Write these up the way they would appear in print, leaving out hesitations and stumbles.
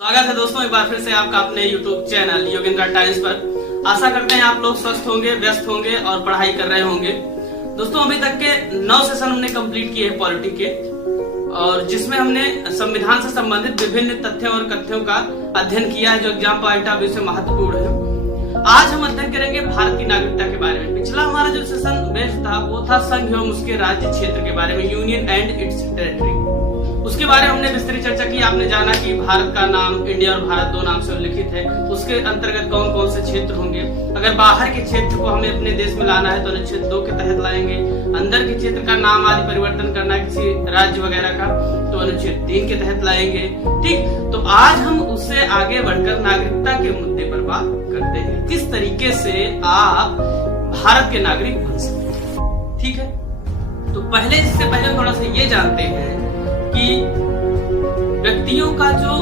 स्वागत है दोस्तों एक बार फिर से आपका अपने YouTube चैनल योगेंद्र टाइम्स पर। आशा करते हैं आप लोग स्वस्थ होंगे, व्यस्त होंगे और पढ़ाई कर रहे होंगे। दोस्तों अभी तक के 9 सेशन हमने कंप्लीट किए हैं पॉलिटी के, और जिसमें हमने संविधान से संबंधित विभिन्न तथ्यों और कथ्यों का अध्ययन किया है जो एग्जाम पॉइंट ऑफ व्यू से महत्वपूर्ण है। आज हम अध्ययन करेंगे भारत की नागरिकता के बारे में। पिछला हमारा जो सेशन बेस्ड था वो था संघ एवं उसके राज्य क्षेत्र के बारे में, यूनियन एंड इट्स टेरिटरी। उसके बारे में हमने विस्तृत चर्चा की। आपने जाना कि भारत का नाम इंडिया और भारत दो नाम से उल्लिखित है। उसके अंतर्गत कौन कौन से क्षेत्र होंगे। अगर बाहर के क्षेत्र को हमें अपने देश में लाना है तो अनुच्छेद 2 के तहत लाएंगे। अंदर के क्षेत्र का नाम आदि परिवर्तन करना है किसी राज्य वगैरह का तो अनुच्छेद 3 के तहत लाएंगे। ठीक, तो आज हम उससे आगे बढ़कर नागरिकता के मुद्दे पर बात करते हैं, किस तरीके से आप भारत के नागरिक बन सकते हैं। ठीक है, तो इससे पहले थोड़ा सा ये जानते हैं कि व्यक्तियों का जो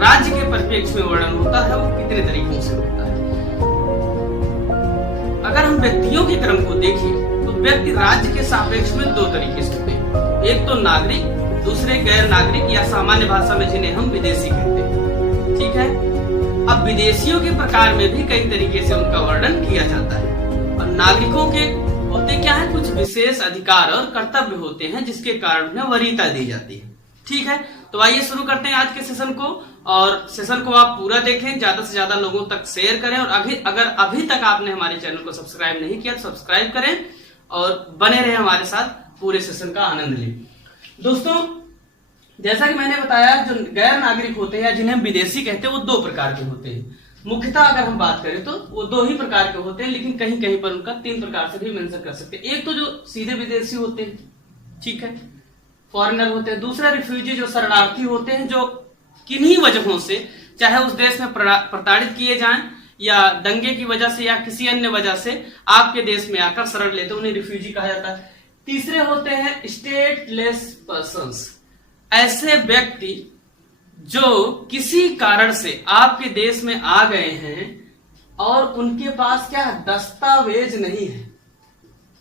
राज्य के परिप्रेक्ष्य में वर्णन होता है वो कितने तरीकों से होता है। अगर हम व्यक्तियों के क्रम को देखें तो व्यक्ति राज्य के सापेक्ष में 2 तरीके से होते हैं, एक तो नागरिक, दूसरे गैर नागरिक या सामान्य भाषा में जिन्हें हम विदेशी कहते हैं। ठीक है, अब विदेशियों के प्रकार में भी कई तरीके से उनका वर्णन किया जाता है। और नागरिकों के होते क्या है, कुछ विशेष अधिकार और कर्तव्य होते हैं जिसके कारण उन्हें वरीयता दी जाती है। ठीक है, तो आइए शुरू करते हैं आज के सेशन को। और सेशन को आप पूरा देखें, ज्यादा से ज्यादा लोगों तक शेयर करें, और अगर अभी तक आपने हमारे चैनल को सब्सक्राइब नहीं किया तो सब्सक्राइब करें और बने रहे हमारे साथ, पूरे सेशन का आनंद लें। दोस्तों जैसा कि मैंने बताया, जो गैर नागरिक होते हैं या जिन्हें हम विदेशी कहते हैं वो 2 प्रकार के होते हैं। मुख्यतः अगर हम बात करें तो वो 2 ही प्रकार के होते हैं, लेकिन कहीं कहीं पर उनका 3 प्रकार से भी मेंशन कर सकते हैं। एक तो जो सीधे विदेशी होते हैं, ठीक है, फॉरेनर होते हैं। दूसरा रिफ्यूजी, जो शरणार्थी होते हैं, जो किन्हीं वजहों से, चाहे उस देश में प्रताड़ित किए जाएं या दंगे की वजह से या किसी अन्य वजह से आपके देश में आकर शरण लेते हैं, उन्हें रिफ्यूजी कहा जाता है। तीसरे होते हैं स्टेटलेस पर्सन्स, ऐसे व्यक्ति जो किसी कारण से आपके देश में आ गए हैं और उनके पास क्या दस्तावेज नहीं है,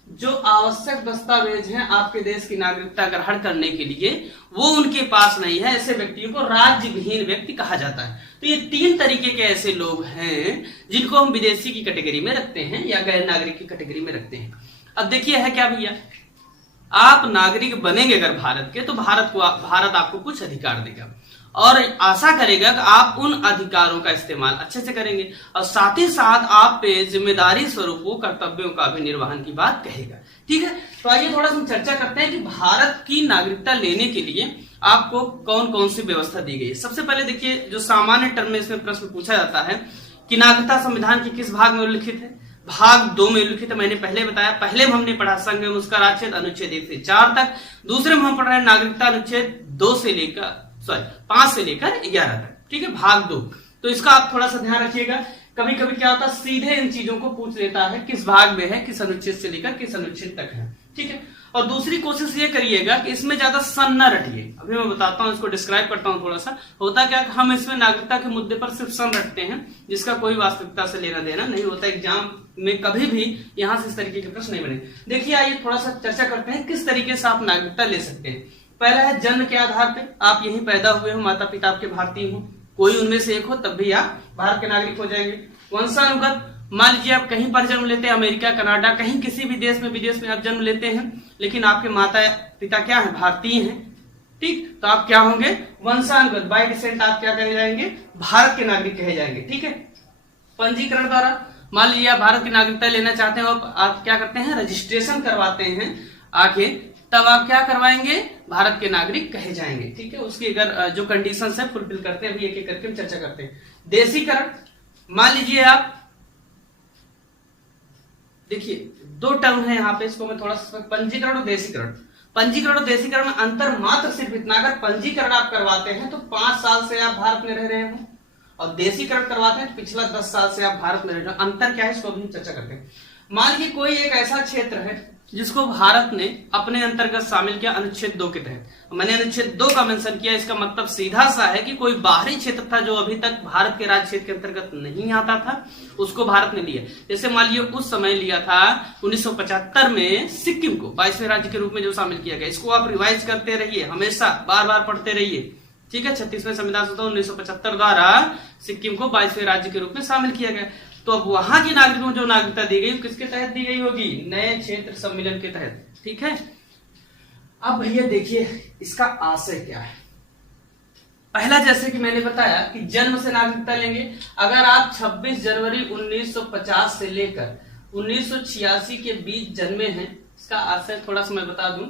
जो आवश्यक दस्तावेज हैं आपके देश की नागरिकता ग्रहण करने के लिए, वो उनके पास नहीं है। ऐसे व्यक्तियों को राज्य विहीन व्यक्ति कहा जाता है। तो ये 3 तरीके के ऐसे लोग हैं जिनको हम विदेशी की कैटेगरी में रखते हैं या गैर नागरिक की कैटेगरी में रखते हैं। अब देखिए है क्या भैया, आप नागरिक बनेंगे अगर भारत के, तो भारत आपको कुछ अधिकार देगा और आशा करेगा कि आप उन अधिकारों का इस्तेमाल अच्छे से करेंगे, और साथ ही साथ आप पे जिम्मेदारी स्वरूप वो कर्तव्यों का भी निर्वहन की बात कहेगा। ठीक है, तो आइए थोड़ा सा चर्चा करते हैं कि भारत की नागरिकता लेने के लिए आपको कौन कौन सी व्यवस्था दी गई है। सबसे पहले देखिए, जो सामान्य टर्म में इसमें प्रश्न पूछा जाता है कि नागरिकता संविधान के किस भाग में उल्लिखित है। भाग 2 में उल्लिखित है। मैंने पहले बताया, पहले में हमने पढ़ा संघ एवं उसका राज्य अनुच्छेद 1 से 4 तक, दूसरे में हम पढ़ रहे हैं नागरिकता अनुच्छेद 5 से लेकर 11 तक। ठीक है, भाग 2। तो इसका आप थोड़ा सा ध्यान रखिएगा। कभी कभी क्या होता है, सीधे इन चीजों को पूछ लेता है किस भाग में है, किस अनुच्छेद से लेकर किस अनुच्छेद तक है। ठीक है, और दूसरी कोशिश ये करिएगा कि इसमें ज्यादा सन न रटिए। अभी मैं बताता हूं, इसको डिस्क्राइब करता हूं थोड़ा सा। होता क्या, हम इसमें नागरिकता के मुद्दे पर सिर्फ सन रखते हैं जिसका कोई वास्तविकता से लेना देना नहीं होता। एग्जाम में कभी भी यहां से इस तरीके के प्रश्न नहीं बने। देखिए आइए थोड़ा सा चर्चा करते हैं किस तरीके से आप नागरिकता ले सकते हैं। पहला है जन्म के आधार पे, आप यहीं पैदा हुए हो, माता पिता आपके भारतीय हो, कोई उनमें से एक हो, तब भी आप भारत के नागरिक हो जाएंगे। वंशानुगत, मान लीजिए आप कहीं पर जन्म लेते हैं, अमेरिका, कनाडा, कहीं किसी भी देश में विदेश में आप जन्म लेते हैं, लेकिन आपके माता पिता क्या है, भारतीय हैं। ठीक, तो आप क्या होंगे, वंशानुगत, बाय डिसेंट आप क्या कहे जाएंगे, भारत के नागरिक कहे जाएंगे। ठीक है, पंजीकरण द्वारा, मान लीजिए आप भारत की नागरिकता लेना चाहते हैं और आप क्या करते हैं, रजिस्ट्रेशन करवाते हैं आके, तब आप क्या करवाएंगे, भारत के नागरिक कहे जाएंगे। ठीक है, उसकी अगर जो कंडीशंस है फुलफिल करते हैं, अभी एक एक करके हम चर्चा करते हैं। देशीकरण, मान लीजिए आप, देखिए 2 टर्म है यहाँ पे, इसको मैं थोड़ा सा, पंजीकरण और देशीकरण। पंजीकरण और देशीकरण में अंतर मात्र सिर्फ इतना, अगर पंजीकरण आप करवाते हैं तो 5 साल से आप भारत में रह रहे हो, और देशीकरण करवाते हैं तो पिछला 10 साल से आप भारत में रह रहे हो। अंतर क्या है, इसको अभी हम चर्चा करते हैं। मान लीजिए कोई एक ऐसा क्षेत्र है जिसको भारत ने अपने अंतर्गत शामिल किया अनुच्छेद 2 के तहत। मैंने अनुच्छेद 2 का मेंशन किया, इसका मतलब सीधा सा है कि कोई बाहरी क्षेत्र था जो अभी तक भारत के राज्य क्षेत्र के अंतर्गत नहीं आता था, उसको भारत ने लिया। जैसे मान लीजिए उस समय लिया था 1975 में सिक्किम को 22वें राज्य के रूप में जो शामिल किया गया। इसको आप रिवाइज करते रहिए, हमेशा बार बार पढ़ते रहिए। ठीक है। 36वें संविधान संशोधन 1975 द्वारा सिक्किम को 22वें राज्य के रूप में शामिल किया गया। तो अब वहां की नागरिकों को जो नागरिकता दी गई किसके तहत दी गई होगी? नए क्षेत्र सम्मेलन के तहत, ठीक है। अब भैया देखिए इसका आशय क्या है। पहला, जैसे कि मैंने बताया कि जन्म से नागरिकता लेंगे। अगर आप 26 जनवरी 1950 से लेकर 1986 के बीच जन्मे हैं, इसका आशय थोड़ा सा मैं बता दूं।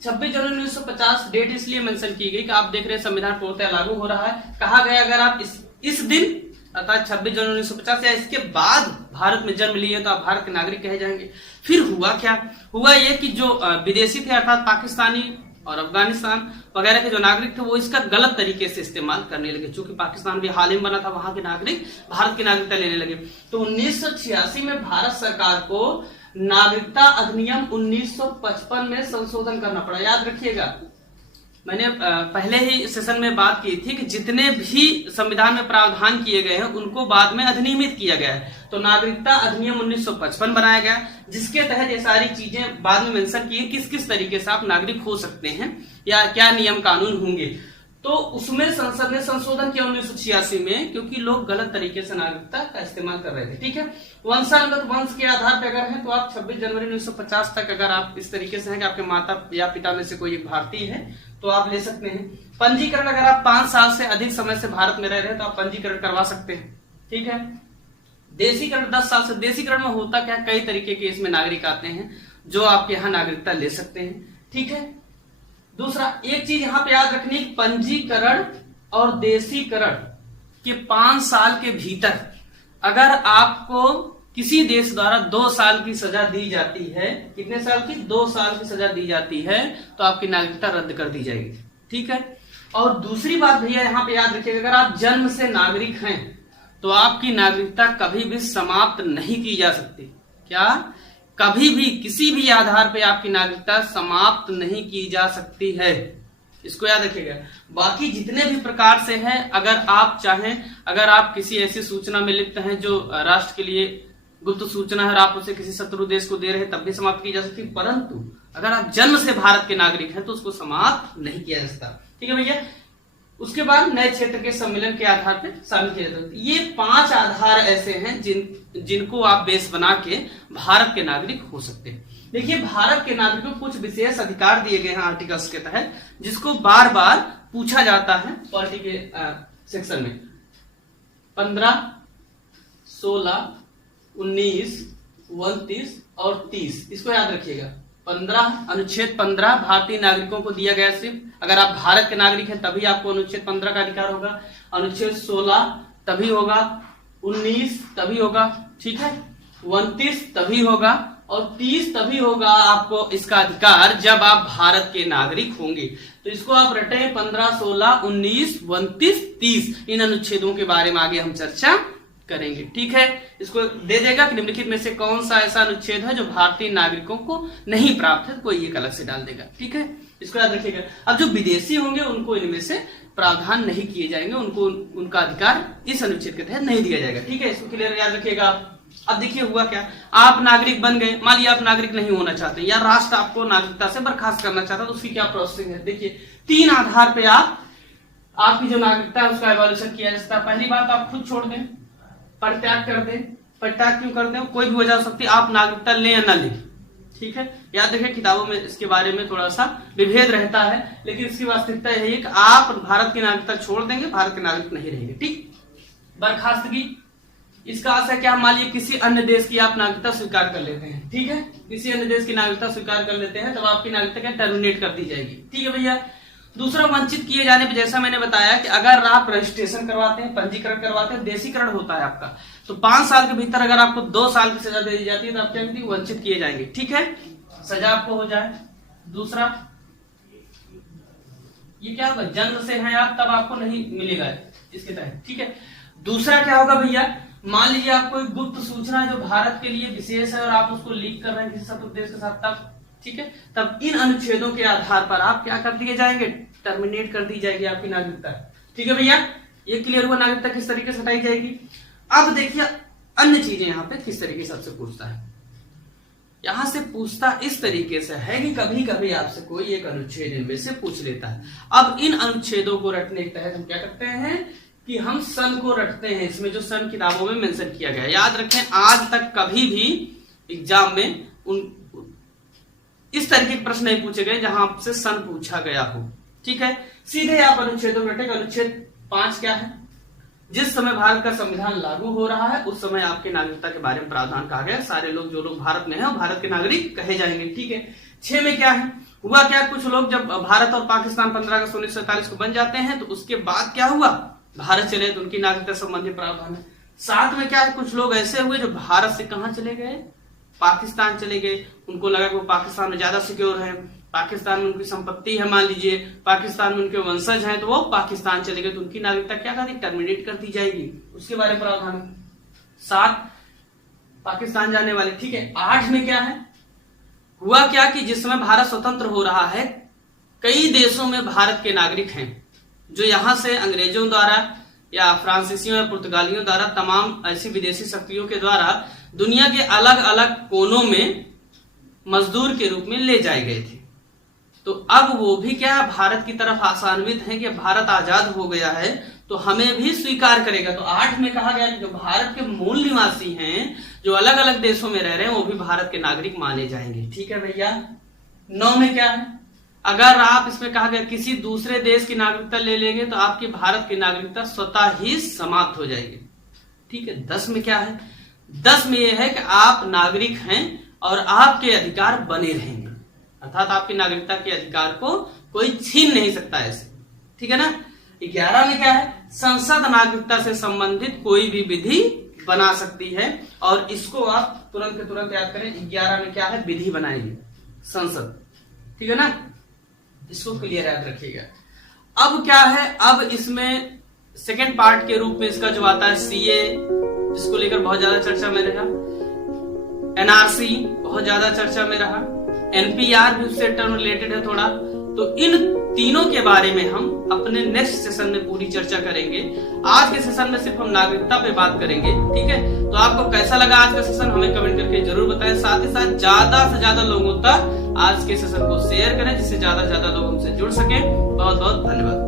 26 जनवरी 1950 डेट इसलिए मेंशन की गई कि आप देख रहे हैं संविधान पूर्णतः लागू हो रहा है। कहा गया अगर आप इस दिन अर्थात 26 जनवरी 1950 या इसके बाद भारत में जन्म लिए तो आप भारत के नागरिक कहे जाएंगे। फिर हुआ क्या? हुआ ये कि जो विदेशी थे अर्थात पाकिस्तानी और अफगानिस्तान वगैरह के जो नागरिक थे वो इसका गलत तरीके से इस्तेमाल करने लगे। चूंकि पाकिस्तान भी हाल ही में बना था, वहां के नागरिक भारत की नागरिकता लेने लगे। तो 1986 में भारत सरकार को नागरिकता अधिनियम 1955 में संशोधन करना पड़ा। याद रखिएगा, मैंने पहले ही सेशन में बात की थी कि जितने भी संविधान में प्रावधान किए गए हैं उनको बाद में अधिनियमित किया गया है। तो नागरिकता अधिनियम 1955 बनाया गया, जिसके तहत ये सारी चीजें बाद में मेंशन की किस किस तरीके से आप नागरिक हो सकते हैं या क्या नियम कानून होंगे। तो उसमें संसद ने संशोधन किया 1986 में, क्योंकि लोग गलत तरीके से नागरिकता का इस्तेमाल कर रहे थे, ठीक है। वंशानुगत वंश के आधार पर अगर है तो आप 26 जनवरी 1950 तक अगर आप इस तरीके से हैं कि आपके माता या पिता में से कोई एक भारतीय है तो आप ले सकते हैं। पंजीकरण, अगर आप 5 साल से अधिक समय से भारत में रह रहे हैं तो आप पंजीकरण करवा सकते हैं, ठीक है। देशीकरण 10 साल से, देशीकरण में होता क्या, कई तरीके के इसमें नागरिक आते हैं जो आपके यहाँ नागरिकता ले सकते हैं, ठीक है। दूसरा, एक चीज यहाँ पे याद रखनी, पंजीकरण और देशीकरण के 5 साल के भीतर अगर आपको किसी देश द्वारा 2 साल की सजा दी जाती है, कितने साल की? 2 साल की सजा दी जाती है तो आपकी नागरिकता रद्द कर दी जाएगी, ठीक है। और दूसरी बात भैया यहाँ पे याद रखिएगा, अगर आप जन्म से नागरिक हैं तो आपकी नागरिकता कभी भी समाप्त नहीं की जा सकती। क्या? कभी भी किसी भी आधार पे आपकी नागरिकता समाप्त नहीं की जा सकती है, इसको याद रखिएगा। बाकी जितने भी प्रकार से हैं, अगर आप चाहें, अगर आप किसी ऐसी सूचना में लिप्त हैं जो राष्ट्र के लिए गुप्त सूचना है और आप उसे किसी शत्रु देश को दे रहे हैं तब भी समाप्त की जा सकती है, परंतु अगर आप जन्म से भारत के नागरिक हैं तो उसको समाप्त नहीं किया जा सकता, ठीक है भैया। उसके बाद नए क्षेत्र के सम्मेलन के आधार पर शामिल किया जाता है। ये 5 आधार ऐसे हैं जिनको आप बेस बना के भारत के नागरिक हो सकते हैं। देखिए, भारत के नागरिकों को कुछ विशेष अधिकार दिए गए हैं आर्टिकल्स के तहत, जिसको बार बार पूछा जाता है पॉलिटी के सेक्शन में। 15, 16, 19, 29 और 30, इसको याद रखिएगा। 15, अनुच्छेद 15 भारतीय नागरिकों को दिया गया। सिर्फ अगर आप भारत के नागरिक हैं तभी आपको अनुच्छेद 15 का अधिकार होगा। अनुच्छेद 16 तभी होगा, 19 तभी होगा, ठीक है, 29 तभी होगा और 30 तभी होगा आपको इसका अधिकार जब आप भारत के नागरिक होंगे। तो इसको आप रटे, 15, 16, 19, 29, 30, इन अनुच्छेदों के बारे में आगे हम चर्चा करेंगे, ठीक है। इसको दे देगा कि निम्नलिखित में से कौन सा ऐसा अनुच्छेद है जो भारतीय नागरिकों को नहीं प्राप्त है, कोई एक अलग से डाल देगा, ठीक है। इसको याद रखिएगा। अब जो विदेशी होंगे उनको इनमें से प्रावधान नहीं किए जाएंगे, उनको उनका अधिकार इस अनुच्छेद के तहत नहीं दिया जाएगा, ठीक है। इसको क्लियर याद रखिएगा। अब देखिए हुआ क्या, आप नागरिक बन गए, मान लिया आप नागरिक नहीं होना चाहते या राष्ट्र आपको नागरिकता से बर्खास्त करना चाहता है तो उसकी क्या प्रोसेसिंग है। देखिए, 3 आधार पे आपकी जो नागरिकता है उसका एवोल्यूशन किया जा सकता है। पहली बात, आप खुद छोड़ दें, परित्याग कर दें। परित्याग क्यों कर दें? कोई भी वजह हो सकती है, आप नागरिकता लें या ना लें, ठीक है। याद रखें, किताबों में इसके बारे में थोड़ा सा विभेद रहता है, लेकिन इसकी वास्तविकता यही है कि आप भारत की नागरिकता छोड़ देंगे, भारत के नागरिक नहीं रहेंगे, ठीक। बर्खास्तगी, इसका आशय क्या, मान लीजिए किसी अन्य देश की आप नागरिकता स्वीकार कर लेते हैं, ठीक है, किसी अन्य देश की नागरिकता स्वीकार कर लेते हैं तब आपकी नागरिकता क्या टर्मिनेट कर दी जाएगी, ठीक है भैया। दूसरा, वंचित किए जाने पर, जैसा मैंने बताया कि अगर आप रजिस्ट्रेशन करवाते हैं, पंजीकरण करवाते हैं, देशीकरण होता है आपका, तो 5 साल के भीतर अगर आपको 2 साल की सजा दे दी जाती है तो आप क्या कहते हैं, वंचित किए जाएंगे, ठीक है, सजा आपको हो जाए। दूसरा, ये क्या होगा, जन्म से हैं आप तब आपको नहीं मिलेगा इसके तहत, ठीक है। दूसरा क्या होगा भैया, मान लीजिए आपको एक गुप्त सूचना जो भारत के लिए विशेष है और आप उसको लीक कर रहे हैं किसी शत्रु देश के साथ, तब ठीक है, तब इन अनुच्छेदों के आधार पर आप क्या कर दिए जाएंगे, टर्मिनेट कर दी जाएगी आपकी नागरिकता, ठीक है भैया। ये क्लियर हुआ, नागरिकता किस तरीके से हटाई जाएगी। अब देखिए अन्य चीजें यहाँ पे किस तरीके से आपसे पूछता है। यहाँ से पूछता इस तरीके से है कि कभी कभी आपसे कोई एक अनुच्छेद इनमें से पूछ लेता है। अब इन अनुच्छेदों को रटने के तहत हम क्या करते हैं कि हम सन को रटते हैं। इसमें जो सन किताबों में मेंशन किया गया है, याद रखें आज तक कभी भी एग्जाम में इस तरीके के प्रश्न नहीं पूछे गए जहां आपसे सन पूछा गया हो। ठीक है, सीधे आप अनुच्छेदों को रटेंगे। अनुच्छेद 5 क्या है? जिस समय भारत का संविधान लागू हो रहा है उस समय आपकी नागरिकता के बारे में प्रावधान कहा गया। सारे लोग जो लोग भारत में हैं वो भारत के नागरिक कहे जाएंगे। ठीक है, 6 में क्या है? हुआ क्या, कुछ लोग जब भारत और पाकिस्तान 15 अगस्त 1947 को बन जाते हैं तो उसके बाद क्या हुआ, भारत चले तो उनकी नागरिकता संबंधी प्रावधान है। 7 में क्या है, कुछ लोग ऐसे हुए जो भारत से कहां चले गए, पाकिस्तान चले गए। उनको लगा कि वो पाकिस्तान में ज्यादा सिक्योर है, पाकिस्तान में उनकी संपत्ति है, मान लीजिए पाकिस्तान में उनके वंशज हैं तो वो पाकिस्तान चले गए तो उनकी नागरिकता क्या कर दी, टर्मिनेट कर दी जाएगी। उसके बारे में प्रावधान 7 पाकिस्तान जाने वाले। ठीक है, 8 में क्या है, हुआ क्या कि जिस समय भारत स्वतंत्र हो रहा है कई देशों में भारत के नागरिक हैं जो यहां से अंग्रेजों द्वारा या फ्रांसीसियों या पुर्तगालियों द्वारा तमाम ऐसी विदेशी शक्तियों के द्वारा दुनिया के अलग अलग कोनों में मजदूर के रूप में ले जाए गए थे। तो अब वो भी क्या भारत की तरफ आशान्वित हैं कि भारत आजाद हो गया है तो हमें भी स्वीकार करेगा। तो 8 में कहा गया कि जो भारत के मूल निवासी हैं जो अलग अलग देशों में रह रहे हैं वो भी भारत के नागरिक माने जाएंगे। ठीक है भैया। 9 में क्या है, अगर आप इसमें कहा गया किसी दूसरे देश की नागरिकता ले लेंगे तो आपकी भारत की नागरिकता स्वतः ही समाप्त हो जाएगी। ठीक है। 10 में क्या है, 10 में यह है कि आप नागरिक हैं और आपके अधिकार बने रहेंगे, अर्थात आपकी नागरिकता के अधिकार को कोई छीन नहीं सकता ऐसे। ठीक है ना। 11 में क्या है, संसद नागरिकता से संबंधित कोई भी विधि बना सकती है और इसको आप तुरंत के तुरंत याद करें। 11 में क्या है, विधि बनाएगी संसद। ठीक है ना, इसको क्लियर याद रखिएगा। अब क्या है, अब इसमें सेकेंड पार्ट के रूप में इसका जो आता है सीए, जिसको लेकर बहुत ज्यादा चर्चा में रहा, एनआरसी बहुत ज्यादा चर्चा में रहा, एनपीआर भी उससे टर्म रिलेटेड है थोड़ा। तो इन तीनों के बारे में हम अपने नेक्स्ट सेशन में पूरी चर्चा करेंगे। आज के सेशन में सिर्फ हम नागरिकता पे बात करेंगे। ठीक है, तो आपको कैसा लगा आज का सेशन हमें कमेंट करके जरूर बताएं। साथ ही साथ ज्यादा से ज्यादा लोगों तक आज के सेशन को शेयर करें जिससे ज्यादा से ज्यादा लोग हमसे जुड़ सकें। बहुत बहुत धन्यवाद।